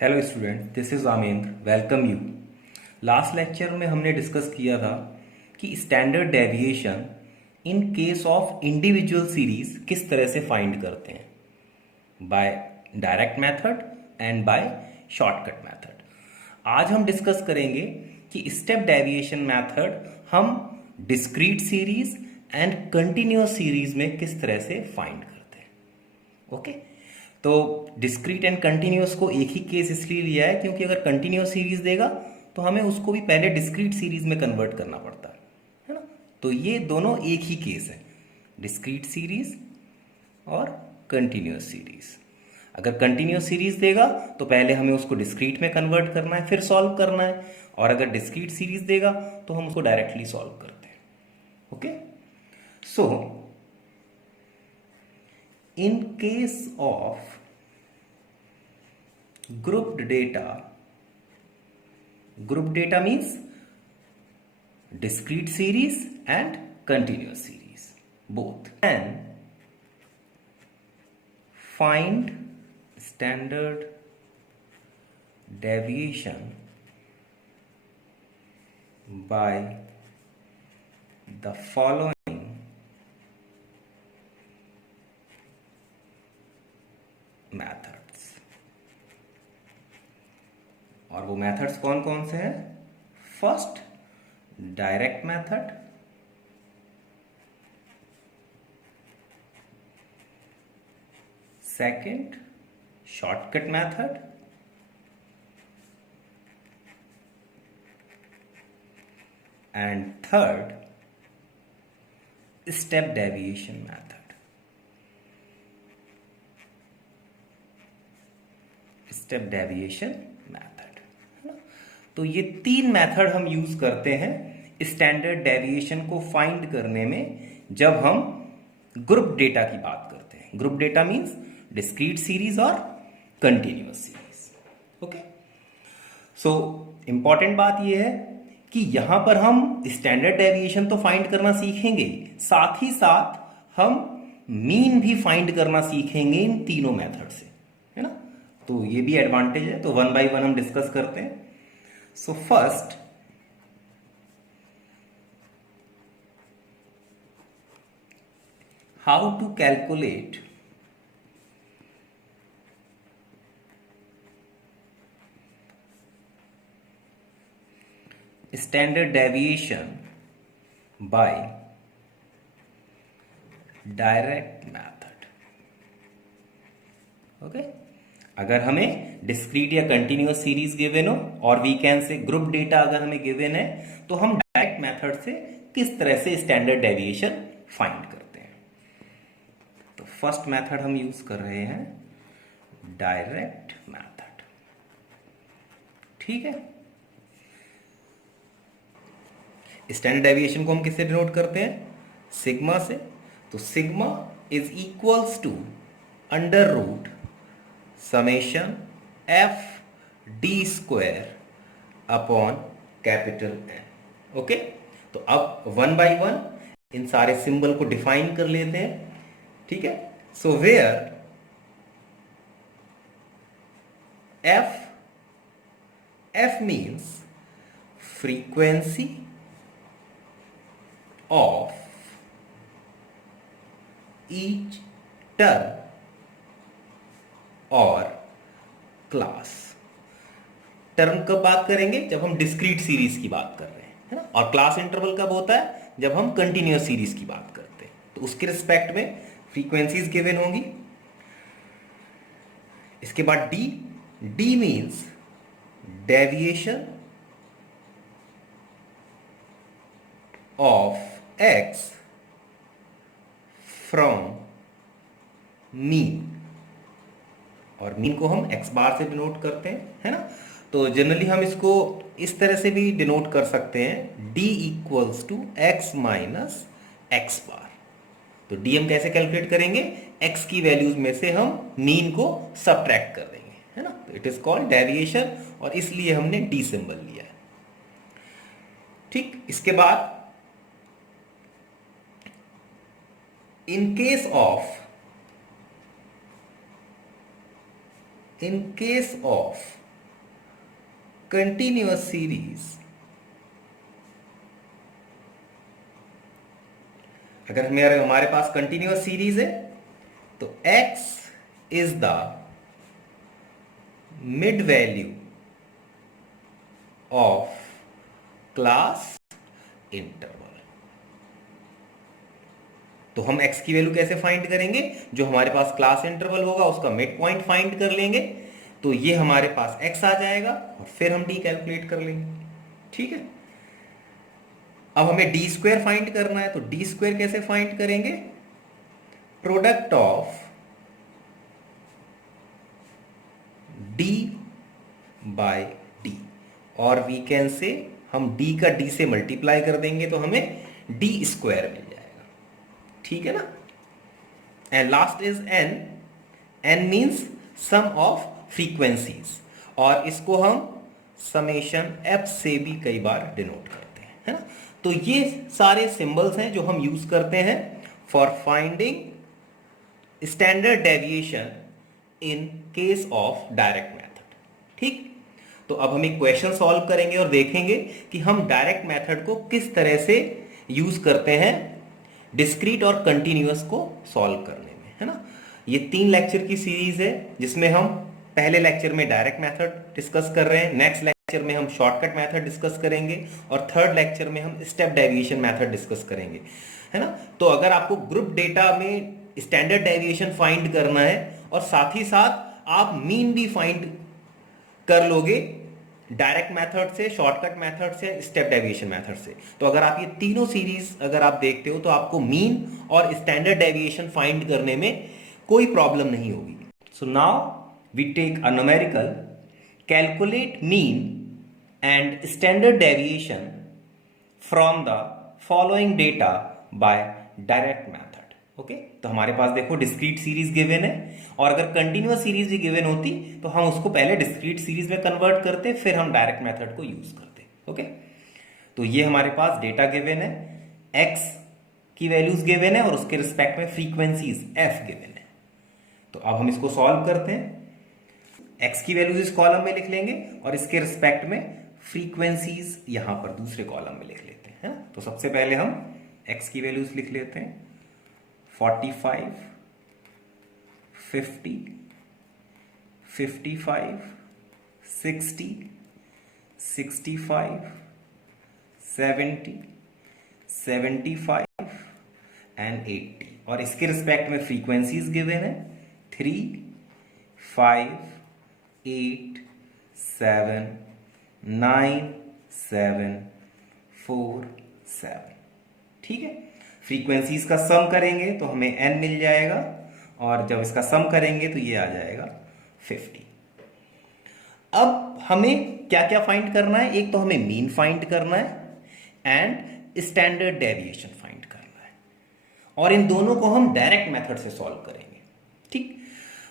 Hello student, this is Amendra. Welcome you. Last lecture में हमने discuss किया था कि standard deviation in case of individual series किस तरह से फाइंड करते हैं, by direct method and by shortcut method. आज हम डिस्कस करेंगे कि स्टेप डेविएशन मेथड हम discrete series and continuous series में किस तरह से फाइंड करते हैं। ओके, तो डिस्क्रीट एंड कंटिन्यूअस को एक ही केस इसलिए लिया है क्योंकि अगर कंटिन्यूअस सीरीज देगा तो हमें उसको भी पहले डिस्क्रीट सीरीज में कन्वर्ट करना पड़ता है ना। तो ये दोनों एक ही केस है, डिस्क्रीट सीरीज और कंटिन्यूअस सीरीज। अगर कंटिन्यूअस सीरीज देगा तो पहले हमें उसको डिस्क्रीट में कन्वर्ट करना है, फिर सॉल्व करना है, और अगर डिस्क्रीट सीरीज देगा तो हम उसको डायरेक्टली सॉल्व करते हैं। Okay, so in case of grouped data means discrete series and continuous series both, and find standard deviation by the following methods। और वो मेथड्स कौन कौन से हैं? First, direct method, second, shortcut method, and third, step deviation method. Step deviation method, है ना। तो ये तीन मेथड हम यूज करते हैं स्टैंडर्ड डेविएशन को फाइंड करने में जब हम ग्रुप डेटा की बात करते हैं। Group data means discrete series और continuous series. Okay, so important बात यह है कि यहां पर हम स्टैंडर्ड डेविएशन तो फाइंड करना सीखेंगे, साथ ही साथ हम मीन भी फाइंड करना सीखेंगे इन तीनों मेथड से, है ना। तो ये भी एडवांटेज है। तो वन बाय वन हम डिस्कस करते हैं। So first, how to calculate standard deviation by direct method. Okay, अगर हमें डिस्क्रीट या कंटिन्यूअस सीरीज गिवन हो और we can say group data अगर हमें गिवन है तो हम डायरेक्ट मेथड से किस तरह से स्टैंडर्ड डेविएशन फाइंड करते हैं। तो फर्स्ट मेथड हम यूज कर रहे हैं डायरेक्ट मेथड। ठीक है, स्टैंडर्ड डेविएशन को हम किससे डिनोट करते हैं? सिग्मा से। तो sigma is equals to under root summation F D square upon capital N. Okay, तो अब वन बाय वन इन सारे सिंबल को डिफाइन कर लेते हैं। ठीक है, so where F means frequency of each term और क्लास। टर्म कब बात करेंगे? जब हम डिस्क्रीट सीरीज की बात कर रहे हैं, है ना। और क्लास इंटरवल कब होता है? जब हम कंटिन्यूअस सीरीज की बात करते हैं। तो उसके रिस्पेक्ट में फ्रीक्वेंसीज गिवन होंगी। इसके बाद D means deviation of x from mean, और मीन को हम एक्स बार से डिनोट करते हैं, है ना। तो जनरली हम इसको इस तरह से भी डिनोट कर सकते हैं, D equals to X minus X bar. तो डी हम कैसे कैलकुलेट करेंगे? एक्स की वैल्यूज में से हम मीन को सबट्रैक्ट कर देंगे, है ना। तो इट इज कॉल्ड डेविएशन, और इसलिए हमने डी सिंबल लिया है। ठीक, इसके बाद इन केस ऑफ कंटिन्यूअस सीरीज, अगर हमारे पास कंटिन्यूअस सीरीज है तो x is the mid value of class interval. तो हम x की वैल्यू कैसे फाइंड करेंगे? जो हमारे पास क्लास इंटरवल होगा उसका मिड पॉइंट फाइंड कर लेंगे, तो ये हमारे पास x आ जाएगा और फिर हम d कैलकुलेट कर लेंगे। ठीक है, अब हमें डी स्क्वायर फाइंड करना है, तो डी स्क्वायर कैसे फाइंड करेंगे? Product of d by d, और वी कैन से हम d का d से मल्टीप्लाई कर देंगे तो हमें d स्क्वायर मिल जाएगा। ठीक है ना? And last is n, n means sum of frequencies, और इसको हम समेशन f से भी कई बार डिनोट करते हैं, है ना? तो ये सारे सिंबल्स हैं जो हम यूज करते हैं for finding standard deviation in case of direct method. ठीक, तो अब हम एक क्वेश्चन सॉल्व करेंगे और देखेंगे कि हम डायरेक्ट मेथड को किस तरह से यूज करते हैं डिस्क्रीट और कंटिन्यूअस को सॉल्व करने में, है ना? ये 3 लेक्चर की सीरीज है जिसमें हम पहले लेक्चर में डायरेक्ट मेथड डिस्कस कर रहे हैं, नेक्स्ट लेक्चर में हम शॉर्टकट मेथड डिस्कस करेंगे, और थर्ड लेक्चर में हम स्टेप डेविएशन मेथड डिस्कस करेंगे, है ना? तो अगर आपको ग्रुप डेटा में स्टैंडर्ड डेविएशन फाइंड करना है और साथ ही साथ आप मीन भी फाइंड कर लोगे डायरेक्ट मेथड से, शॉर्टकट मेथड से, स्टेप डेविएशन मेथड से, तो अगर आप ये तीनों सीरीज अगर आप देखते हो तो आपको मीन और स्टैंडर्ड डेविएशन फाइंड करने में कोई प्रॉब्लम नहीं होगी। So now we take a numerical, calculate mean and standard deviation from the following data by direct method. Okay, तो हमारे पास देखो डिस्क्रीट सीरीज गिवन है, और अगर कंटिन्यूअस सीरीज भी गिवन होती तो हम उसको पहले डिस्क्रीट सीरीज में कन्वर्ट करते, फिर हम डायरेक्ट मेथड को यूज करते। ओके, तो ये हमारे पास डेटा गिवन है, x की वैल्यूज गिवन है और उसके रिस्पेक्ट में फ्रीक्वेंसीज f गिवन है। तो अब हम इसको सॉल्व करते हैं। x की वैल्यूज इस कॉलम में लिख लेंगे और इसके रिस्पेक्ट में फ्रीक्वेंसीज यहां पर दूसरे कॉलम में लिख लेते हैं, है ना? तो सबसे पहले हम x की वैल्यूज लिख लेते हैं 45, 50, 55, 60, 65, 70, 75 एंड 80, और इसके रिस्पेक्ट में फ्रीक्वेंसीज गिवन है 3, 5, 8, 7, 9, 7, 4, 7। ठीक है, फ्रीक्वेंसीज का सम करेंगे तो हमें n मिल जाएगा, और जब इसका सम करेंगे तो ये आ जाएगा 50। अब हमें क्या क्या फाइंड करना है? एक तो हमें मीन फाइंड करना है एंड स्टैंडर्ड डेविएशन फाइंड करना है, और इन दोनों को हम डायरेक्ट मेथड से सॉल्व करेंगे। ठीक,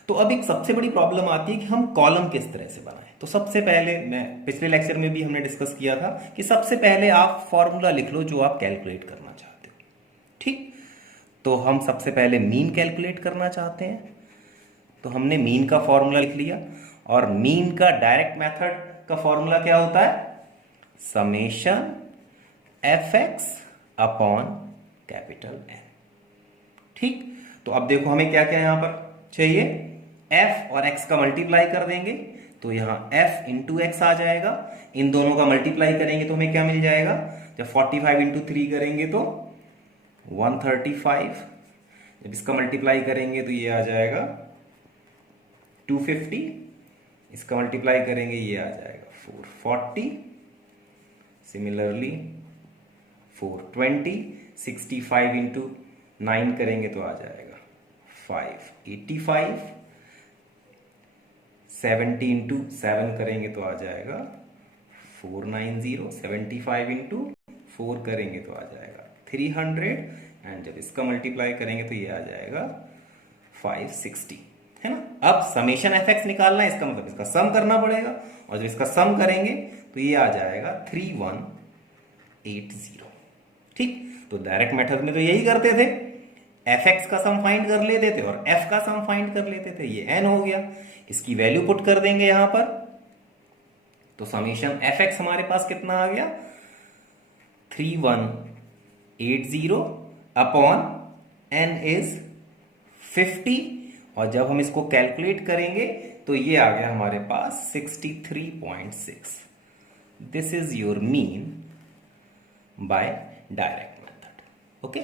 तो अब एक सबसे बड़ी प्रॉब्लम आती है कि हम कॉलम किस तरह से बनाएं। तो सबसे पहले, मैं पिछले लेक्चर में भी हमने डिस्कस किया था कि सबसे पहले आप फॉर्मूला लिख लो जो आप कैलकुलेट करना चाहते हो। ठीक, तो हम सबसे पहले मीन कैलकुलेट करना चाहते हैं, तो हमने मीन का फॉर्मूला लिख लिया, और मीन का डायरेक्ट मेथड का फॉर्मूला क्या होता है? Summation fx upon capital N। ठीक, तो अब देखो हमें क्या क्या यहां पर चाहिए, f और x का मल्टीप्लाई कर देंगे तो यहां f इंटू एक्स आ जाएगा, इन दोनों का मल्टीप्लाई करेंगे तो हमें क्या मिल जाएगा? जब 45 इंटू 3 करेंगे तो 135, जब इसका मल्टीप्लाई करेंगे तो ये आ जाएगा 250, इसका मल्टीप्लाई करेंगे ये आ जाएगा 440, सिमिलरली 420, 65 इंटू 9 करेंगे तो आ जाएगा 585, 70 इंटू 7 करेंगे तो आ जाएगा 490, 75 इंटू 4 करेंगे तो आ जाएगा 300, एंड जब इसका मल्टीप्लाई करेंगे तो ये आ जाएगा 560, है ना? अब समेशन fx निकालना है, इसका मतलब इसका सम करना पड़ेगा, और जब इसका सम करेंगे तो ये आ जाएगा 3180। ठीक, तो डायरेक्ट मेथड में तो यही करते थे, fx का सम फाइंड कर लेते थे और f का सम फाइंड कर लेते थे। ये n हो गया, इसकी वैल्यू पुट कर देंगे यहां पर, तो समीशन एफ एक्स हमारे पास कितना आ गया, 3180 अपॉन एन इज 50, और जब हम इसको कैलकुलेट करेंगे तो ये आ गया हमारे पास 63.6। This is your mean by direct method. Okay,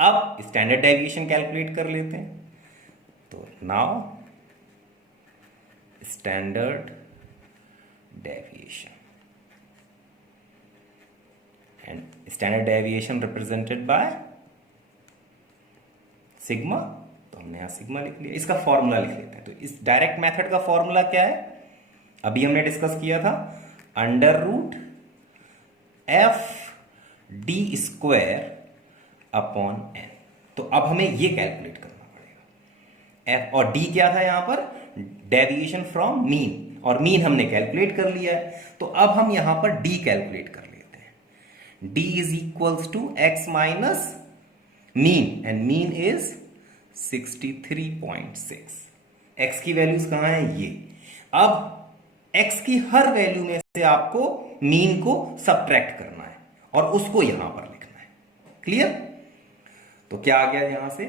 अब स्टैंडर्ड डेविएशन कैलकुलेट कर लेते हैं। तो now standard deviation, and standard deviation represented by sigma. तो हमने यहां सिग्मा लिख लिया। इसका फॉर्मूला लिख लेते हैं। तो इस डायरेक्ट मेथड का फॉर्मूला क्या है, अभी हमने डिस्कस किया था, under root F D square upon N. तो अब हमें ये कैलकुलेट करना पड़ेगा। एफ और डी क्या था यहां पर, डेविएशन फ्रॉम मीन, और मीन हमने कैलकुलेट कर लिया है। तो अब हम यहां पर डी कैलकुलेट कर लेते हैं। D is equals to X minus mean, and mean is 63.6। X की वैल्यूज कहां है, ये। अब एक्स की हर वैल्यू में से आपको मीन को सब्ट्रैक्ट करना है और उसको यहां पर लिखना है। क्लियर? तो क्या आ गया यहां से,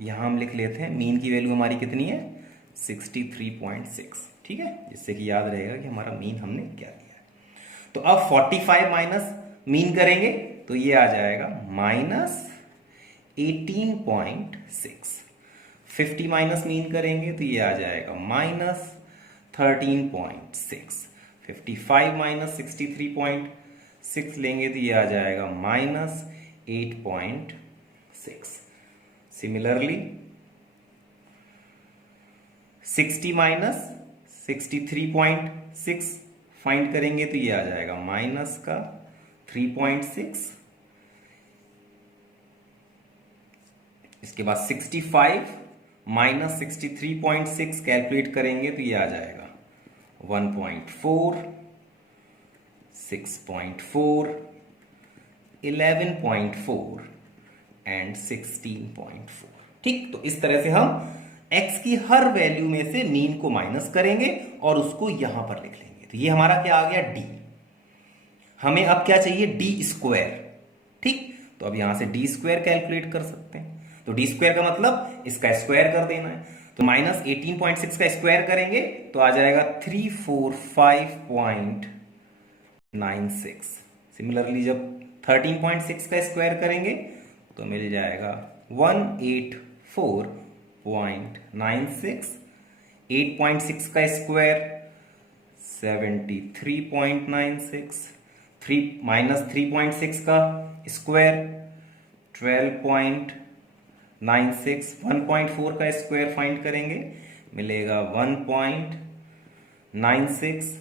यहां हम लिख लेते हैं मीन की वैल्यू हमारी कितनी है, 63.6। ठीक है, जिससे कि याद रहेगा कि हमारा मीन हमने क्या लिया है। तो अब 45 माइनस मीन करेंगे तो ये आ जाएगा माइनस 18.6। 50 माइनस मीन करेंगे तो ये आ जाएगा माइनस 13.6। 55 माइनस 63.6 लेंगे तो ये आ जाएगा माइनस 8.6। सिमिलरली 60 माइनस 63.6 फाइंड करेंगे तो ये आ जाएगा माइनस का 3.6। इसके बाद 65 माइनस 63.6 कैलकुलेट करेंगे तो ये आ जाएगा 1.4, 6.4, 11.4 एंड 16.4। ठीक, तो इस तरह से हम x की हर वैल्यू में से मीन को माइनस करेंगे और उसको यहां पर लिख लेंगे। तो ये हमारा क्या आ गया, d। हमें अब क्या चाहिए, डी स्क्वायर। ठीक, तो अब यहां से डी स्क्वायर कैलकुलेट कर सकते हैं। तो डी स्क्वायर का मतलब इसका स्क्वायर कर देना है। तो माइनस 18.6 का स्क्वायर करेंगे तो आ जाएगा 345.96। सिमिलरली जब 13.6 का स्क्वायर करेंगे तो मिल जाएगा 184.96। 8.6 का स्क्वायर 73.96। 3 माइनस 3.6 का स्क्वायर 12.96। 1.4 का स्क्वायर फाइंड करेंगे मिलेगा 1.96।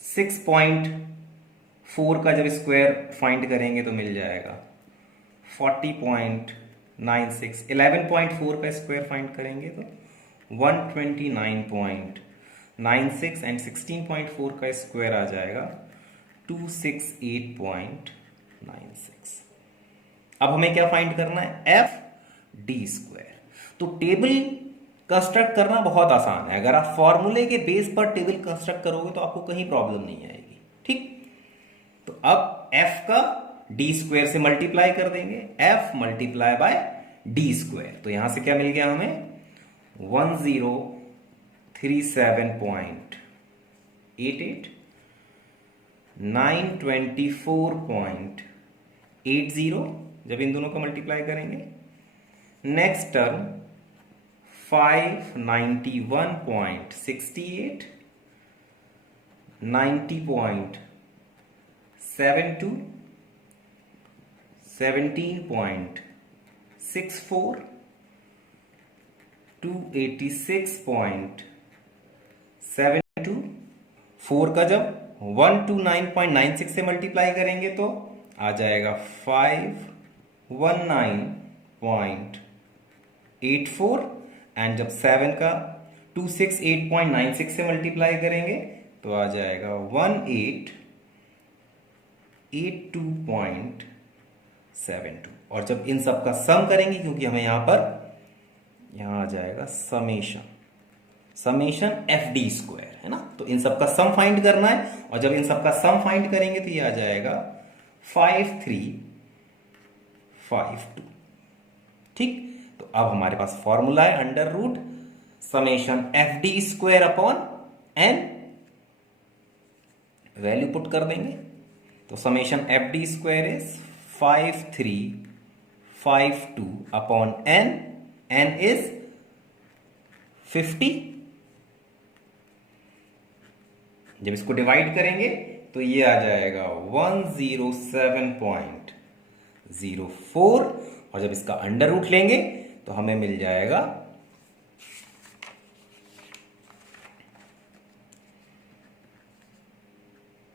6.4 का जब स्क्वायर फाइंड करेंगे तो मिल जाएगा 40.96। 11.4 का स्क्वायर फाइंड करेंगे तो 129.96 एंड 16.4 का स्क्वायर आ जाएगा 268.96। अब हमें क्या फाइंड करना है, एफ डी स्क्वायर। तो टेबल कंस्ट्रक्ट करना बहुत आसान है। अगर आप फॉर्मूले के बेस पर टेबल कंस्ट्रक्ट करोगे तो आपको कहीं प्रॉब्लम नहीं आएगी। ठीक, तो अब एफ का डी स्क्वायर से मल्टीप्लाई कर देंगे, F multiply by D square. तो यहां से क्या मिल गया हमें, 1037.88, 924.80 जब इन दोनों को मल्टीप्लाई करेंगे। Next term 591.68, 90.72, 17.64, 286.72। 4 का जब 129.96 से मल्टीप्लाई करेंगे तो आ जाएगा 519.84, एंड जब 7 का 268.96 से मल्टीप्लाई करेंगे तो आ जाएगा 1882.72। और जब इन सब का सम करेंगे, क्योंकि हमें यहां आ जाएगा समेशन एफ डी स्क्वायर, है ना। तो इन सब का सम फाइंड करना है, और जब इन सब का सम फाइंड करेंगे तो ये आ जाएगा 5352। ठीक, तो अब हमारे पास फॉर्मूला है under root summation F D square upon N, value put कर देंगे तो summation F D square is 5352 upon N, N is 50। जब इसको डिवाइड करेंगे तो ये आ जाएगा 107.04, और जब इसका अंडर रूट लेंगे तो हमें मिल जाएगा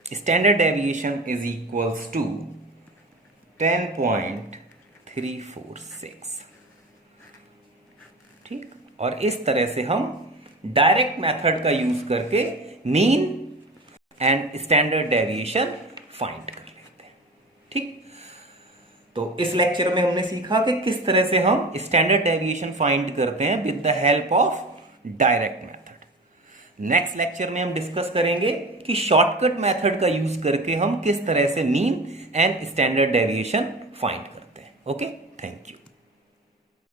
standard deviation is equals to 10.346। ठीक, और इस तरह से हम डायरेक्ट मेथड का यूज करके mean and standard deviation find कर लेते हैं। ठीक, तो इस लेक्चर में हमने सीखा कि किस तरह से हम स्टैंडर्ड डेविएशन फाइंड करते हैं with the help of direct method. Next lecture में हम डिस्कस करेंगे कि शॉर्टकट मेथड का यूज करके हम किस तरह से mean and standard deviation find करते हैं। Okay, thank you.